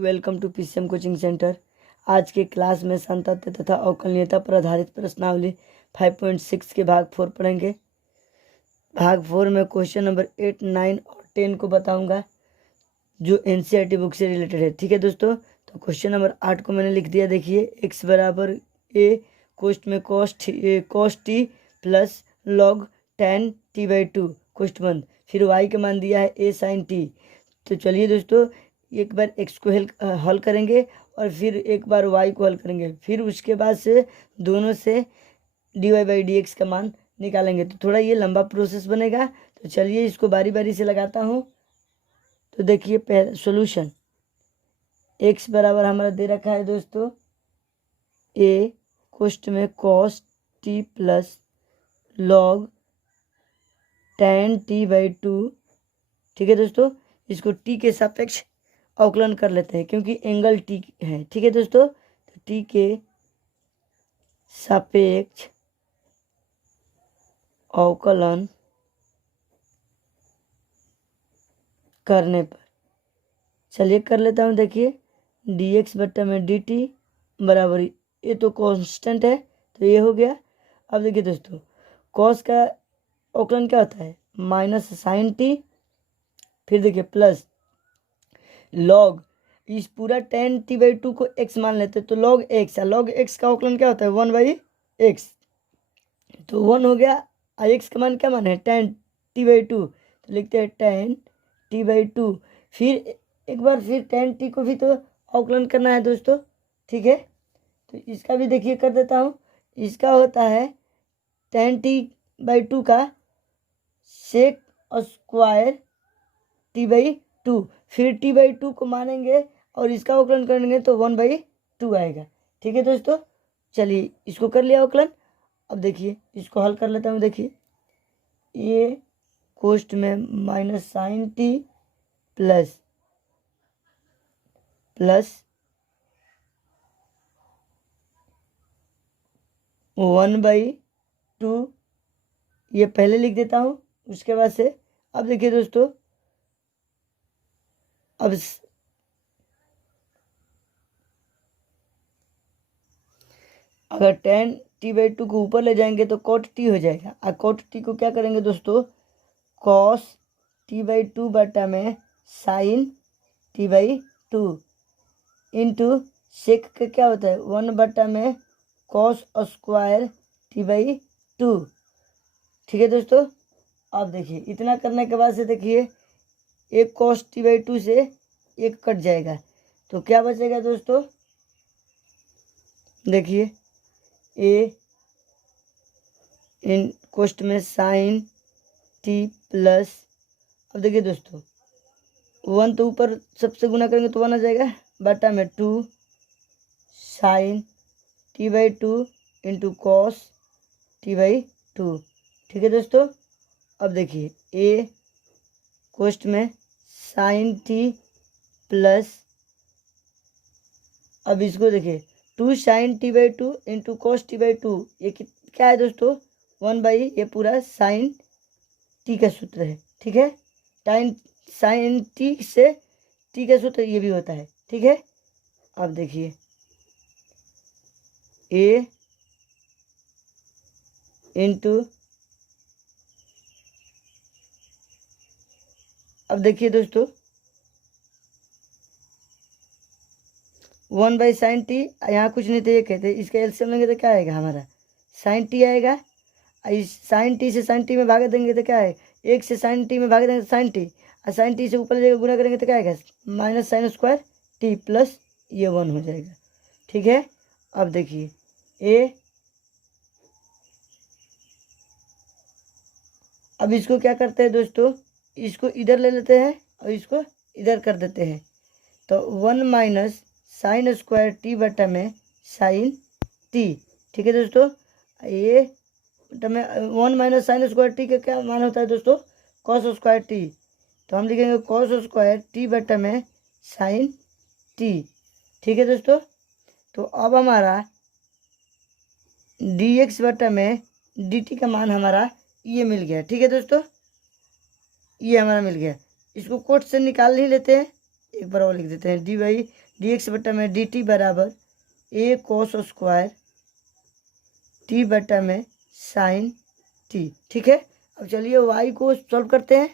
Welcome to PCM coaching centre. आज के class में सांतत्य तथा अवकलनीयता पर आधारित प्रश्नावली 5.6 के भाग 4 पढ़ेंगे। भाग 4 में क्वेश्चन नंबर 8, 9 और 10 को बताऊंगा जो एनसीईआरटी बुक से रिलेटेड है। ठीक है दोस्तों, तो क्वेश्चन नंबर 8 को मैंने लिख दिया। देखिए, x बराबर a कोष्ट में cos t plus log tan t/2 कोष्ट बंद। फिर y का मान दिया है a sin t। तो चलिए दोस्तों, एक बार x को हल करेंगे और फिर एक बार y को हल करेंगे, फिर उसके बाद से दोनों से dy/dx का मान निकालेंगे। तो थोड़ा ये लंबा प्रोसेस बनेगा, तो चलिए इसको बारी बारी से लगाता हूँ। तो देखिए, पहले सॉल्यूशन x बराबर हमारा दे रखा है दोस्तों a कोष्ट में cos t plus log tan t/2। ठीक है दोस्तों, इसको t के सापेक्ष अवकलन कर लेते हैं क्योंकि एंगल t है। ठीक है दोस्तों, तो t के सापेक्ष अवकलन करने पर चलिए कर लेता हूँ। देखिए, dx बट्टा में dt बराबर, ये तो कांस्टेंट है तो ये हो गया। अब देखिए दोस्तों, cos का अवकलन क्या होता है, माइनस साइन टी, फिर देखिए प्लस लॉग, इस पूरा tan t/2 को x मान लेते हैं तो log x है। log x का अवकलन क्या होता है, 1/x, तो 1 हो गया। x का मान क्या मान है, tan t/2, तो लिखते हैं tan t/2। फिर एक बार फिर tan t को भी तो अवकलन करना है दोस्तों। ठीक है, तो इसका भी देखिए कर देता हूँ। इसका होता है tan t/2 का सेक स्क्वायर t/2, फिर t/2 को मानेंगे और इसका अवकलन करेंगे तो 1/2 आएगा। ठीक है दोस्तों, चलिए इसको कर लिया अवकलन। अब देखिए इसको हल कर लेता हूँ। देखिए, ये कोष्ट में माइनस साइन टी प्लस 1/2, ये पहले लिख देता हूँ। उसके बाद से अब देखिए दोस्तों, अब अगर tan t/2 को ऊपर ले जाएंगे तो cot t हो जाएगा, और cot t को क्या करेंगे दोस्तों, cos t/2 बटा में sin t/2 इंटू सेक का क्या होता है, 1 बटा में cos स्क्वायर t/2। ठीक है दोस्तों, अब देखिए इतना करने के बाद से देखिए, एक cos t/2 से एक कट जाएगा तो क्या बचेगा दोस्तों, देखिए a इन कोष्ट में साइन t प्लस, अब देखिए दोस्तों 1 तो ऊपर सबसे गुना करेंगे तो 1 आ जाएगा, बटा में 2 sign t/2 into cos t/2। ठीक है दोस्तों, अब देखिए a कोष्ट में साइन t प्लस, अब इसको देखिए 2 sign t/2 into cos t/2, ये क्या है दोस्तों, 1/, ये पूरा साइन t का सूत्र है। ठीक है, साइन t से t का सूत्र ये भी होता है। ठीक है, अब देखिए a इंटू, अब देखिए दोस्तों 1/sin t, यहाँ कुछ नहीं तो ये कहते इसका एलसीएम लेंगे तो क्या आएगा, हमारा sin t आएगा। इस sin t से sin t में भाग देंगे तो क्या है, 1 से sin t में भाग देंगे तो sin t, और sin t से ऊपर ले जाकर गुना करेंगे तो क्या आएगा, minus sine square t plus ये 1 हो जाएगा। ठीक है, अब देखिए a, अब इसको क्या करते हैं दोस्तों, इसको इधर ले लेते हैं और इसको इधर कर देते हैं, तो 1 माइनस साइन स्क्वायर टी बटा में साइन टी। ठीक है दोस्तों, ये बटा में 1 माइनस साइन स्क्वायर टी का क्या मान होता है दोस्तों, कॉस स्क्वायर टी, तो हम लिखेंगे कॉस स्क्वायर टी बटा में साइन टी। ठीक है दोस्तों, तो अब हमारा dx बटा में dt का मान हमारा ये मिल गया। ठीक है दोस्तों, ये हमारा मिल गया। इसको कोट से निकाल ही लेते हैं, एक बार और लिख देते हैं, dx बटा में dt बराबर a cos स्क्वायर t बटा में साइन t। ठीक है, अब चलिए y को सॉल्व करते हैं।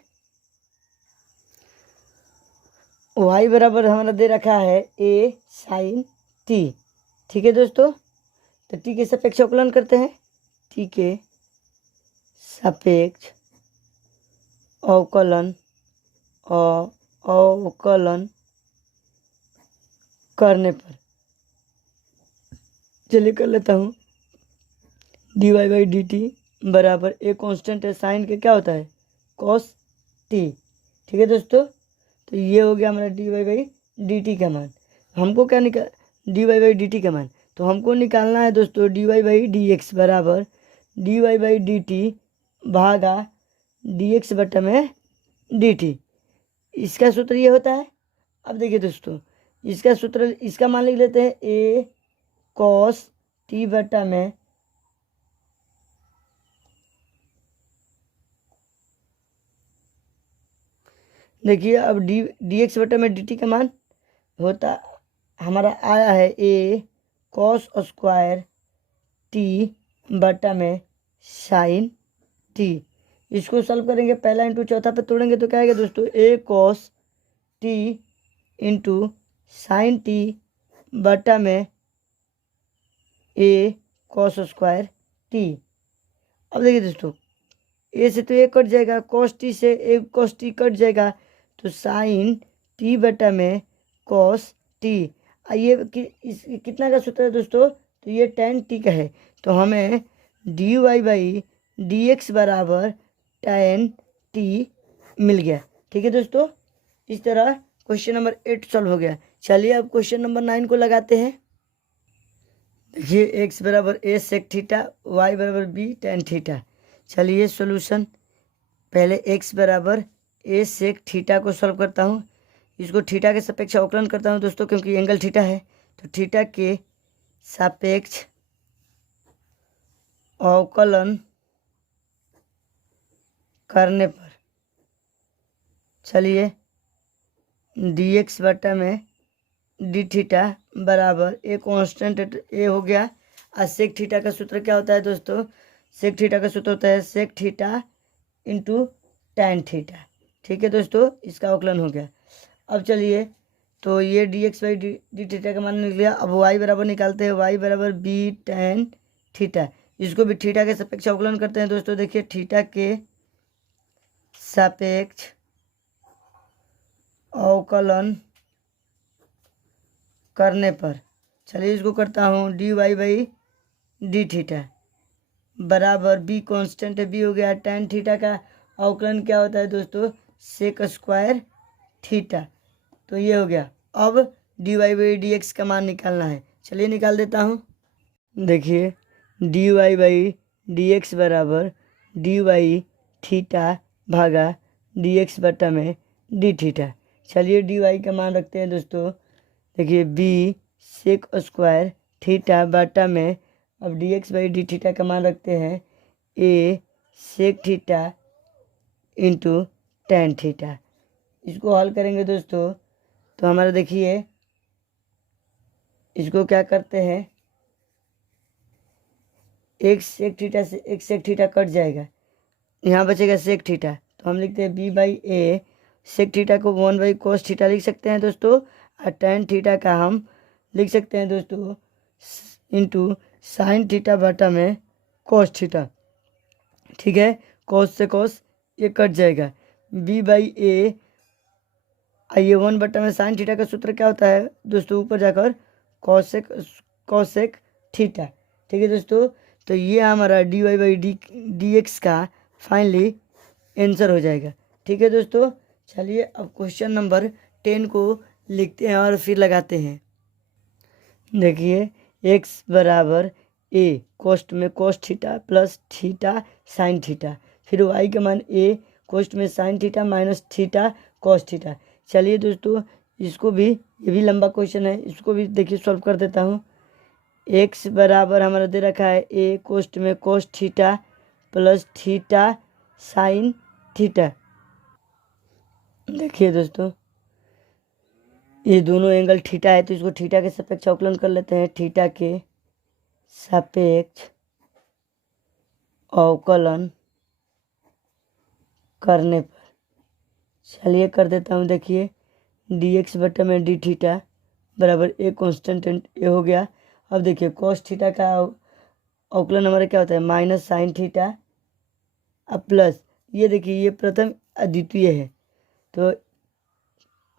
y बराबर हमारा दे रखा है a साइन t। ठीक है दोस्तों, तो t के सापेक्ष अवकलन करते हैं। t के सापेक्ष अवकलन अवकलन करने पर, चलिए कर लेता हूँ। dy बाई डी टी बराबर ए कांस्टेंट है, साइन के क्या होता है cos t। ठीक है दोस्तों, तो ये हो गया हमारा dy बाई डी टी का मान। हमको क्या निकाल dy बाई डी टी का मान, तो हमको निकालना है दोस्तों dy बाई डी एक्स बराबर dy बाई डी टी भागा dx बटा में dt। इसका सूत्र ये होता है। अब देखिए दोस्तों, इसका सूत्र, इसका मान लिख लेते हैं a cos t बटा में देखिए, अब डी एक्स बटा में डी टी का मान होता हमारा आया है a cos स्क्वायर t बटा में साइन t। इसको सॉल्व करेंगे, पहला इंटू चौथा पे तोड़ेंगे तो क्या आएगा दोस्तों a cos t into sine t बटा में a cos स्क्वायर t। अब देखिए दोस्तों, a से तो a कट जाएगा, cos t से a cos t कट जाएगा, तो साइन t बटा में cos t। ये कितना का सूत्र है दोस्तों, तो ये tan t का है, तो हमें dy बाई डी एक्स बराबर tan t मिल गया। ठीक है दोस्तों, इस तरह क्वेश्चन नंबर 8 सॉल्व हो गया। चलिए अब क्वेश्चन नंबर 9 को लगाते हैं। देखिए x बराबर a सेक थीटा, y बराबर b tan थीटा। चलिए सॉल्यूशन, पहले x बराबर a सेक थीटा को सॉल्व करता हूँ। इसको थीटा के सापेक्ष अवकलन करता हूँ दोस्तों, क्योंकि एंगल थीटा है, तो थीटा के सापेक्ष अवकलन करने पर, चलिए dx बटा में डी थीटा बराबर ए कांस्टेंट ए हो गया। और सेक थीटा का सूत्र क्या होता है दोस्तों, सेक थीटा का सूत्र होता है sec theta into tan theta. ठीक है दोस्तों, इसका अवकलन हो गया। अब चलिए, तो ये D x by d theta का मान निकल गया। अब y बराबर निकालते हैं, y बराबर b टैन थीटा। इसको भी थीटा के सापेक्ष अवकलन करते हैं दोस्तों। देखिए थीटा के सापेक्ष अवकलन करने पर, चलिए इसको करता हूँ dy बाई डी थीटा बराबर b कांस्टेंट है, b हो गया। टैन थीटा का अवकलन क्या होता है दोस्तों, सेक स्क्वायर थीटा, तो ये हो गया। अब dy बाई डी एक्स का मान निकालना है, चलिए निकाल देता हूँ। देखिए dy बाई डी एक्स बराबर dy थीटा भागा dx बटा में डी थीटा। चलिए dy का मान रखते हैं दोस्तों। देखिए b सेक स्क्वायर थीटा बटा में, अब dx बाई डी थीटा का मान रखते हैं a sec theta into tan theta. इसको हल करेंगे दोस्तों, तो हमारा देखिए इसको क्या करते हैं, एक सेक थीटा से एक सेक थीटा कट जाएगा, यहाँ बचेगा सेक थीटा, तो हम लिखते हैं b by a. Sec theta को 1 बाई कोस थीटा लिख सकते हैं दोस्तों, और टैन थीटा का हम लिख सकते हैं दोस्तों इंटू साइन थीटा बटा में कोस थीटा। ठीक है, कोस से कोस ये कट जाएगा, b बाई ए। आइए 1 बटा में साइन थीटा का सूत्र क्या होता है दोस्तों, ऊपर जाकर कॉसेक थीटा। ठीक है दोस्तों, तो ये हमारा dy बाई डी एक्स का फाइनली आंसर हो जाएगा। ठीक है दोस्तों, चलिए अब क्वेश्चन नंबर 10 को लिखते हैं और फिर लगाते हैं। देखिए x बराबर a कोष्ट में cos theta plus theta sine theta, फिर y का मान a कोष्ट में sine theta minus theta cos theta. चलिए दोस्तों, इसको भी, ये भी लंबा क्वेश्चन है, इसको भी देखिए सॉल्व कर देता हूँ। x बराबर हमारा दे रखा है a कोष्ट में cos theta plus theta sine theta. देखिए दोस्तों, ये दोनों एंगल थीटा है तो इसको थीटा के सापेक्ष अवकलन कर लेते हैं। थीटा के सापेक्ष अवकलन करने पर चलिए कर देता हूँ। देखिए dx बटे में डी थीटा बराबर ए कॉन्स्टेंट ए हो गया। अब देखिए कॉस थीटा का अवकलन हमारा क्या होता है, माइनस साइन थीटा अब प्लस ये देखिए ये प्रथम द्वितीय है तो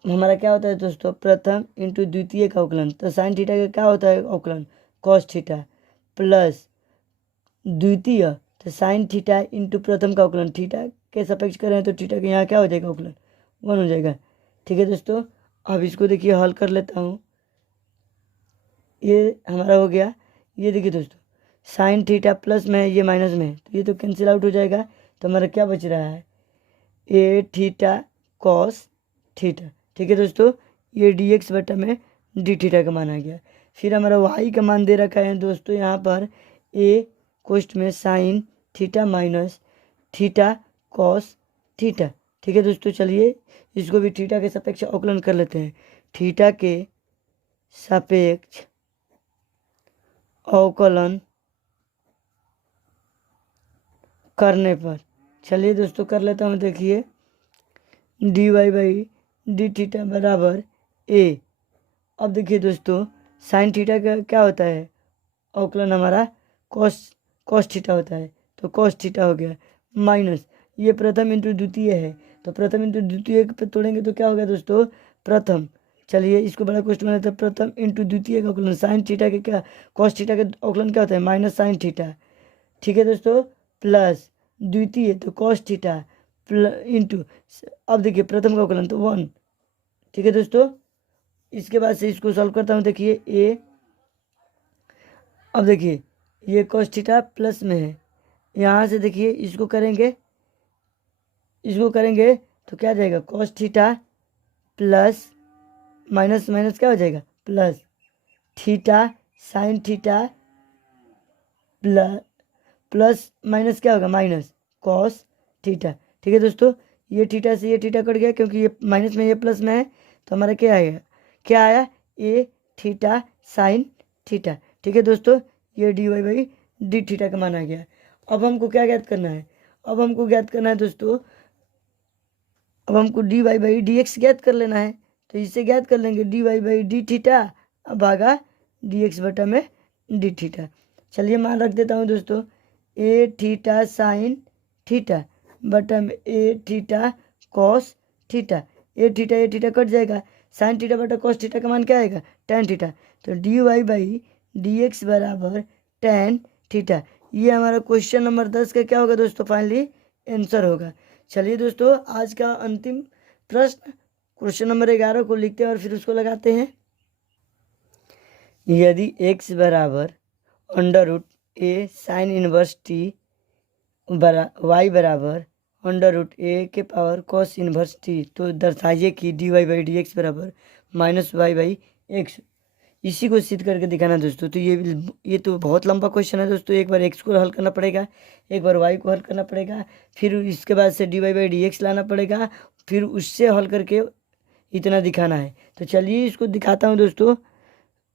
हमारा क्या होता है दोस्तों, प्रथम इंटू द्वितीय का अवकलन। तो साइन थीटा का क्या होता है अवकलन, कॉस थीटा प्लस द्वितीय तो साइन थीटा इंटू प्रथम का अवकलन। थीटा के सापेक्ष करें तो थीटा के यहाँ क्या हो जाएगा अवकलन, 1 हो जाएगा। ठीक है दोस्तों, अब इसको देखिए हल कर लेता हूँ। ये हमारा हो गया। ये देखिए दोस्तों साइन थीटा प्लस में है, ये माइनस में है तो ये तो कैंसिल आउट हो जाएगा। तो हमारा क्या बच रहा है, ए थीटा कॉस थीटा। ठीक है दोस्तों, ये डी एक्स बटा में डी थीटा का मान आ गया। फिर हमारा वाई का मान दे रखा है दोस्तों यहाँ पर ए कोष्ठ में sine theta minus theta cos theta. ठीक है दोस्तों, चलिए इसको भी थीटा के सापेक्ष अवकलन कर लेते हैं। थीटा के सापेक्ष अवकलन करने पर चलिए दोस्तों कर लेता हूँ। देखिए d y by d theta बराबर ए। अब देखिए दोस्तों साइन थीटा का क्या होता है अवकलन हमारा कॉस थीटा होता है तो कॉस थीटा हो गया माइनस ये प्रथम इंटू द्वितीय है तो प्रथम इंटू द्वितीय पे तोड़ेंगे तो क्या हो गया दोस्तों, प्रथम। चलिए इसको बड़ा क्वेश्चन बनाते हैं। प्रथम इंटू द्वितीय का अवकलन साइन थीटा के क्या कॉस थीटा का अवकलन क्या होता है, माइनस साइन थीटा। ठीक है दोस्तों, प्लस द्वितीय तो कॉस थीटा इंटू अब देखिए प्रथम का अवकलन तो 1। ठीक है दोस्तों, इसके बाद से इसको सॉल्व करता हूँ। देखिए ए अब देखिए ये कॉस थीटा प्लस में है, यहाँ से देखिए इसको करेंगे तो क्या जाएगा cos theta plus minus minus क्या हो जाएगा plus theta sine theta plus minus क्या होगा माइनस कॉस थीटा। ठीक है दोस्तों, ये थीटा से ये थीटा कट गया क्योंकि ये माइनस में ये प्लस में है तो हमारा क्या आएगा, क्या आया ए थीटा साइन थीटा। ठीक है दोस्तों, ये d y by d theta का मान आ गया। अब हमको क्या ज्ञात करना है, अब हमको ज्ञात करना है दोस्तों, अब हमको d y by d x ज्ञात कर लेना है। तो इससे ज्ञात कर लेंगे d y by d theta अब भागा डी एक्स बटा में डी थीटा। चलिए मान रख देता हूँ दोस्तों, ए थीटा साइन थीटा बटा में a theta cos theta. A theta cut जाएगा, साइन थीटा बटा कॉस थीटा का मान क्या आएगा, टेन थीटा। तो d y by d x बराबर टेन थीटा। ये हमारा क्वेश्चन नंबर 10 का क्या होगा दोस्तों, फाइनली आंसर होगा। चलिए दोस्तों आज का अंतिम प्रश्न क्वेश्चन नंबर 11 को लिखते हैं और फिर उसको लगाते हैं। यदि x बराबर under root a sine inverse t y बराबर अंडर रूट ए के पावर कॉस इनवर्स टी तो दर्शाइए कि d y by d x बराबर माइनस वाई बाई एक्स। इसी को सिद्ध करके दिखाना दोस्तों। तो ये तो बहुत लंबा क्वेश्चन है दोस्तों। एक बार एक्स को हल करना पड़ेगा, एक बार वाई को हल करना पड़ेगा, फिर इसके बाद से d y by d x लाना पड़ेगा, फिर उससे हल करके इतना दिखाना है। तो चलिए इसको दिखाता हूँ दोस्तों।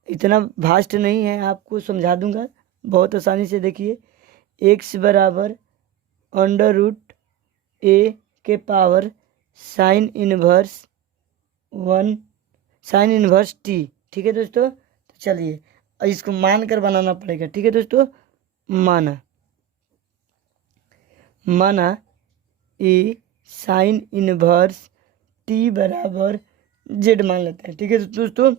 इतना भास्ट नहीं है, आपको समझा दूंगा बहुत आसानी से। देखिए एक्स बराबर अंडर रूट ए के power sine inverse 1 sign inverse T. ठीक है दोस्तों, तो चलिए इसको मान कर बनाना पड़ेगा। ठीक है दोस्तों, माना ए साइन इनवर्स टी बराबर जेड मान लेते हैं। ठीक है दोस्तों,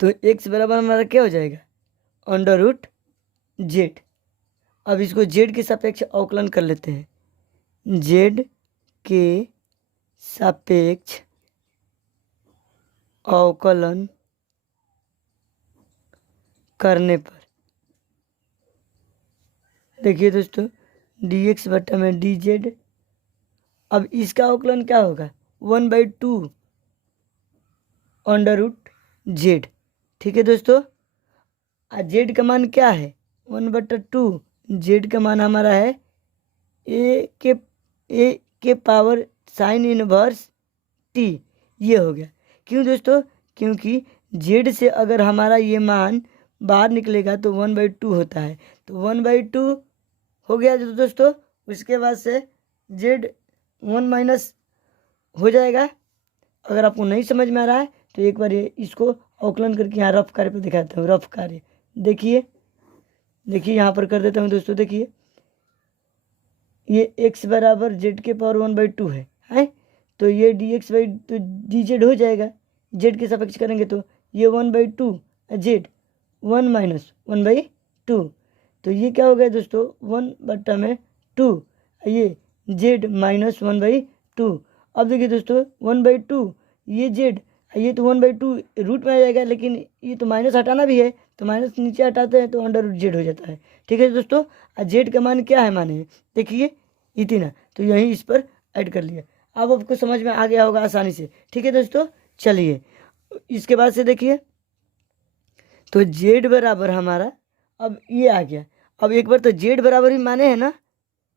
तो एक्स बराबर हमारा क्या हो जाएगा अंडर रूट जेड। अब इसको जेड के सापेक्ष अवकलन कर लेते हैं। जेड के सापेक्ष अवकलन करने पर देखिए दोस्तों डी एक्स बटा में डी जेड। अब इसका अवकलन क्या होगा 1/2 अंडर रूट जेड। ठीक है दोस्तों, जेड का मान क्या है 1/2। जेड का मान हमारा है ए के पावर साइन इनवर्स टी। ये हो गया क्यों दोस्तों? क्योंकि जेड से अगर हमारा ये मान बाहर निकलेगा तो 1/2 होता है, तो 1/2 हो गया दोस्तों। उसके बाद से जेड 1 माइनस हो जाएगा। अगर आपको नहीं समझ में आ रहा है तो एक बार ये इसको अवकलन करके यहाँ रफ कार्य पर दिखाता हूँ। रफ कार्य देखिए यहाँ पर कर देता हूँ दोस्तों। देखिए ये x बराबर जेड के पावर 1/2 है, तो ये dx बाई तो dz हो जाएगा। जेड के सापेक्ष करेंगे तो ये 1/2 जेड 1 माइनस 1/2, तो ये क्या हो गया दोस्तों 1/2, ये जेड माइनस 1/2। अब देखिए दोस्तों 1/2 ये जेड, ये तो 1/2 रूट में आ जाएगा, लेकिन ये तो माइनस हटाना भी है, तो माइनस नीचे हटाते हैं तो अंडर रूट जेड हो जाता है। ठीक है दोस्तों, जेड का मान क्या है, माने देखिए इतना, तो यही इस पर ऐड कर लिया। अब आपको समझ में आ गया होगा आसानी से। ठीक है दोस्तों, चलिए इसके बाद से देखिए, तो जेड बराबर हमारा अब ये आ गया। अब एक बार तो जेड बराबर ही माने हैं ना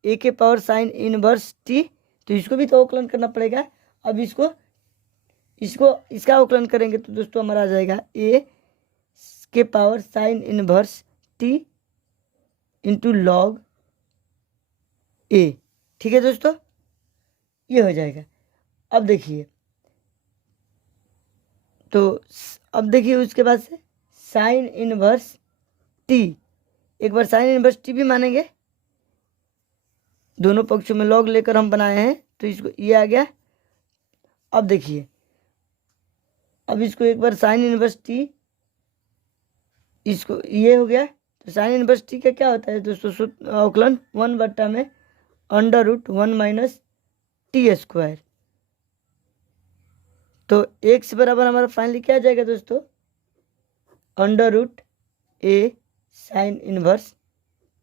ए के पावर साइन इनवर्स टी, तो इसको भी तो अवकलन करना पड़ेगा। अब इसका अवकलन करेंगे तो दोस्तों हमारा आ जाएगा ए के power sine inverse t into log a. ठीक है दोस्तों, ये हो जाएगा। अब देखिए, तो अब देखिए उसके बाद से साइन इनवर्स टी, एक बार साइन इनवर्स टी भी मानेंगे, दोनों पक्षों में लॉग लेकर हम बनाए हैं, तो इसको ये आ गया। अब देखिए, अब इसको एक बार साइन इनवर्स टी, इसको ये हो गया, तो साइन इनवर्स टी का क्या होता है दोस्तों अवकलन 1 में under root 1 minus t square. तो x बराबर हमारा फाइनली क्या आ जाएगा दोस्तों under root a sine inverse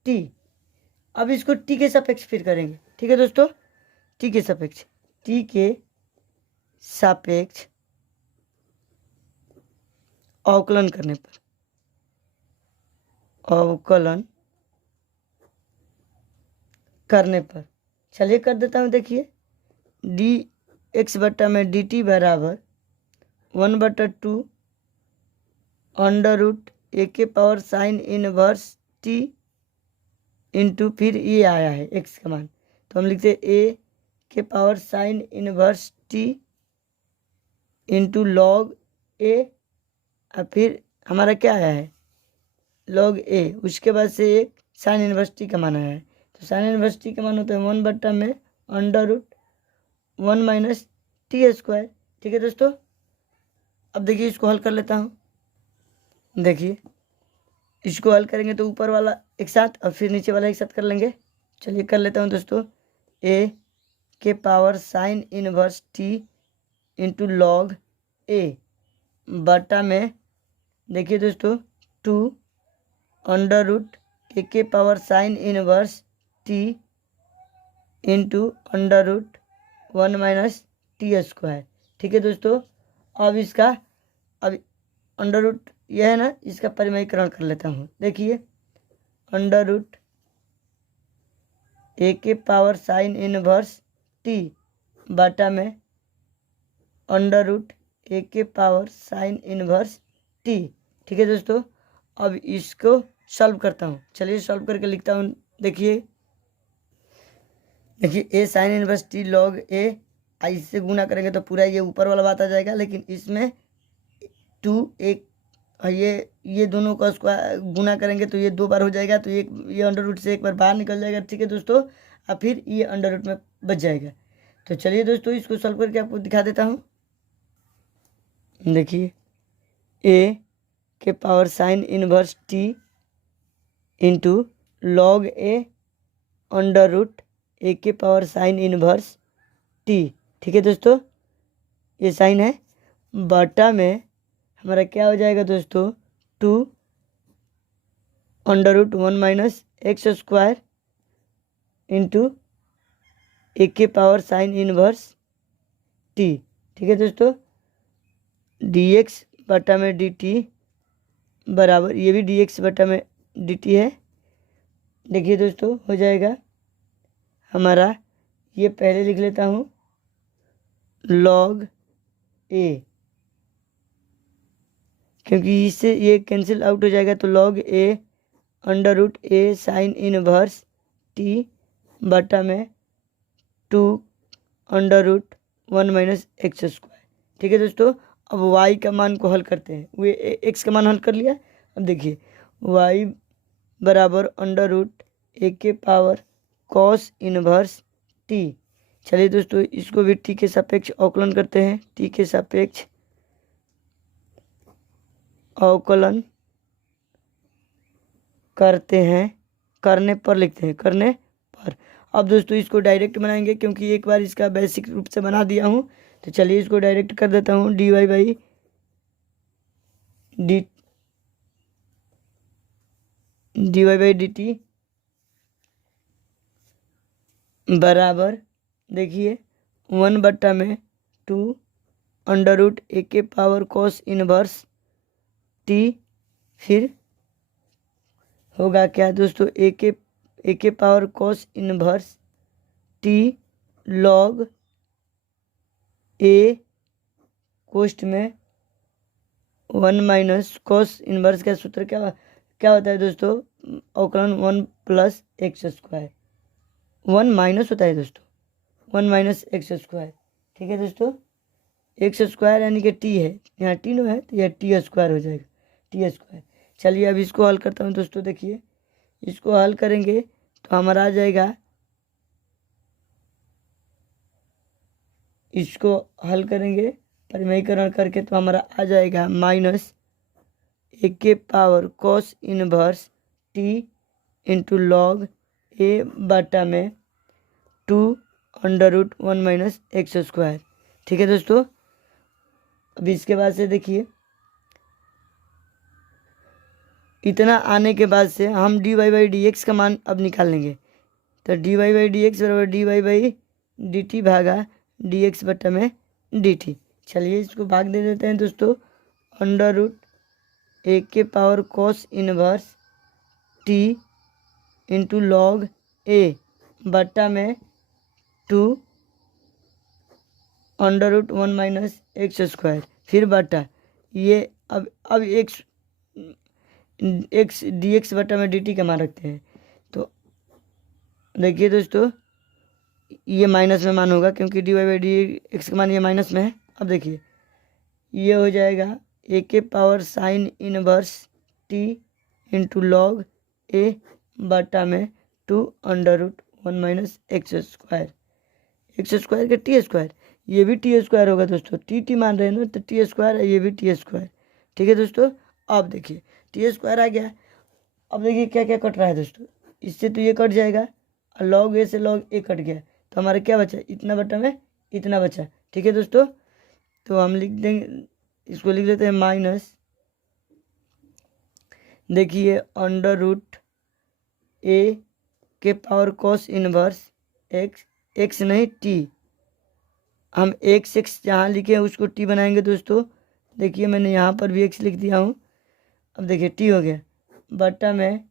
t. अब इसको टी के सापेक्ष फिर करेंगे। ठीक है दोस्तों, टी के सापेक्ष अवकलन करने पर, चलिए कर देता हूँ। देखिए डी एक्स बट्टा में डी टी बराबर 1/2 अंडर रूट ए के power sine inverse t into, फिर ये आया है एक्स का मान, तो हम लिखते हैं ए के power sine inverse t into log a, और फिर हमारा क्या आया है लॉग ए, उसके बाद से एक साइन इनवर्स टी का मान आया है, तो साइन इनवर्स टी का मान होता है 1 में under root 1 minus t square. ठीक है दोस्तों, अब देखिए इसको हल कर लेता हूँ। देखिए इसको हल करेंगे तो ऊपर वाला एक साथ और फिर नीचे वाला एक साथ कर लेंगे। चलिए कर लेता हूँ दोस्तों, ए के power sine inverse t into log a बटा में, देखिए दोस्तों 2 अंडर रूट ए के power sine inverse t into under root 1 minus t square. ठीक है दोस्तों, अब इसका अब अंडर रूट यह है ना, इसका परिमयीकरण कर लेता हूँ। देखिए अंडर रूट ए के पावर साइन इनवर्स टी बटा में अंडर रूट ए के पावर साइन इनवर्स टी। ठीक है दोस्तों, अब इसको सॉल्व करता हूँ। चलिए सॉल्व करके लिखता हूँ। देखिए ए साइन इनवर्स टी लॉग ए, इससे गुना करेंगे तो पूरा ये ऊपर वाला बात आ जाएगा, लेकिन इसमें 2 एक ये दोनों का स्क्वायर गुना करेंगे तो ये 2 बार हो जाएगा, तो एक ये अंडर रूट से एक बार बाहर निकल जाएगा। ठीक है दोस्तों, और फिर ये अंडर रूट में बच जाएगा। तो चलिए दोस्तों इसको सॉल्व करके आपको दिखा देता हूँ। देखिए ए के power sine inverse t into log a under root a के पावर साइन इनवर्स टी। ठीक है दोस्तों, ये साइन है, बटा में हमारा क्या हो जाएगा दोस्तों 2 under root 1 minus x square into a के पावर साइन इनवर्स टी। ठीक है दोस्तों, डी एक्स बटा में डी टी बराबर, ये भी डी एक्स बटा में डी टी है। देखिए दोस्तों हो जाएगा हमारा, ये पहले लिख लेता हूँ लॉग ए क्योंकि इससे ये कैंसिल आउट हो जाएगा, तो log a under root a sine inverse t बटा में 2 under root 1 minus x square. ठीक है दोस्तों, अब y का मान को हल करते हैं। वे x का मान हल कर लिया। अब देखिए y बराबर अंडर रूट ए के पावर कॉस इनवर्स टी। चलिए दोस्तों, इसको भी t के सापेक्ष अवकलन करते हैं। t के सापेक्ष अवकलन करते हैं, करने पर लिखते हैं, करने पर। अब दोस्तों इसको डायरेक्ट बनाएंगे, क्योंकि एक बार इसका बेसिक रूप से बना दिया हूँ। तो चलिए इसको डायरेक्ट कर देता हूँ। dy बाई dt बराबर, देखिए 1 बट्टा में 2 अंडर रूट ए के पावर कॉस इनवर्स टी, फिर होगा क्या दोस्तों, ए के power cos inverse t log a कोष्ट में 1 माइनस कॉस इनवर्स का सूत्र क्या होता है दोस्तों, अवकलन 1 प्लस एक्स स्क्वायर। 1 माइनस होता है दोस्तों, 1 माइनस एक्स स्क्वायर। ठीक है दोस्तों, एक्स स्क्वायर यानी कि टी है, यहाँ टी नो है तो यह टी स्क्वायर हो जाएगा, टी स्क्वायर। चलिए अब इसको हल करता हूँ दोस्तों। देखिए इसको हल करेंगे तो हमारा आ जाएगा, इसको हल करेंगे परिमेयीकरण करके तो हमारा आ जाएगा माइनस ए के power cos inverse t into log a बटा में 2 under root 1 minus x square. ठीक है दोस्तों, अब इसके बाद से देखिए, इतना आने के बाद से हम dy बाई डी एक्स का मान अब निकाल लेंगे। तो dy बाई डी एक्स बराबर dy बाई डी टी भागा डी एक्स बटा में डी टी। चलिए इसको भाग दे देते हैं दोस्तों। अंडर रूट ए के power cos inverse t into log a बटा में 2 under root 1 minus x square, फिर बटा ये अब एक्स डी एक्स बटा में डी टी का मान रखते हैं। तो देखिए दोस्तों, ये माइनस में मान होगा, क्योंकि d y by d x का मान ये माइनस में है। अब देखिए ये हो जाएगा ए के power sine inverse t into log a बटा में 2 under root 1 minus x square. X square के टी स्क्वायर, ये भी टी स्क्वायर होगा दोस्तों, टी मान रहे हैं ना, तो टी स्क्वायर है, ये भी टी स्क्वायर। ठीक है दोस्तों, अब देखिए टी स्क्वायर आ गया। अब देखिए क्या क्या कट रहा है दोस्तों, इससे तो ये कट जाएगा और लॉग ए से लॉग ए कट गया, तो हमारा क्या बचा, इतना बटा में इतना बचा। ठीक है दोस्तों, तो हम लिख देंगे, इसको लिख लेते हैं माइनस, देखिए अंडर रूट ए के पावर कॉस इनवर्स एक्स नहीं टी, हम एक्स जहाँ लिखे हैं उसको टी बनाएंगे दोस्तों। देखिए मैंने यहाँ पर भी एक्स लिख दिया हूँ। अब देखिए टी हो गया बटा में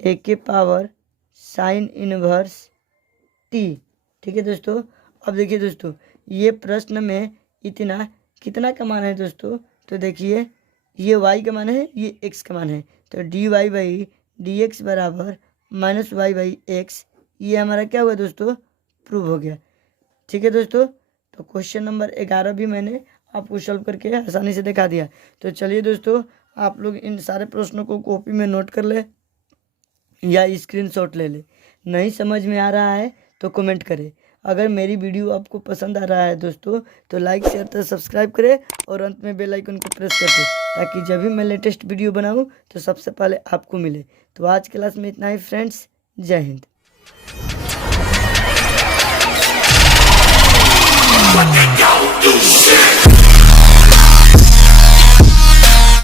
ए के पावर साइन इनवर्स टी। ठीक है दोस्तों, अब देखिए दोस्तों, ये प्रश्न में इतना कितना का मान है दोस्तों, तो देखिए ये y का मान है, ये x का मान है, तो dy बाई डी एक्स बराबर माइनस वाई बाई एक्स, ये हमारा क्या हुआ दोस्तों, प्रूव हो गया। ठीक है दोस्तों, तो क्वेश्चन नंबर 11 भी मैंने आपको सॉल्व करके आसानी से दिखा दिया। तो चलिए दोस्तों, आप लोग इन सारे प्रश्नों को कॉपी में नोट कर ले या स्क्रीनशॉट ले ले। नहीं समझ में आ रहा है तो कमेंट करें। अगर मेरी वीडियो आपको पसंद आ रहा है दोस्तों, तो लाइक शेयर तो सब्सक्राइब करें और अंत में बेल आइकन को प्रेस कर दें, ताकि जब भी मैं लेटेस्ट वीडियो बनाऊं तो सबसे पहले आपको मिले। तो आज क्लास में इतना ही फ्रेंड्स, जय हिंद।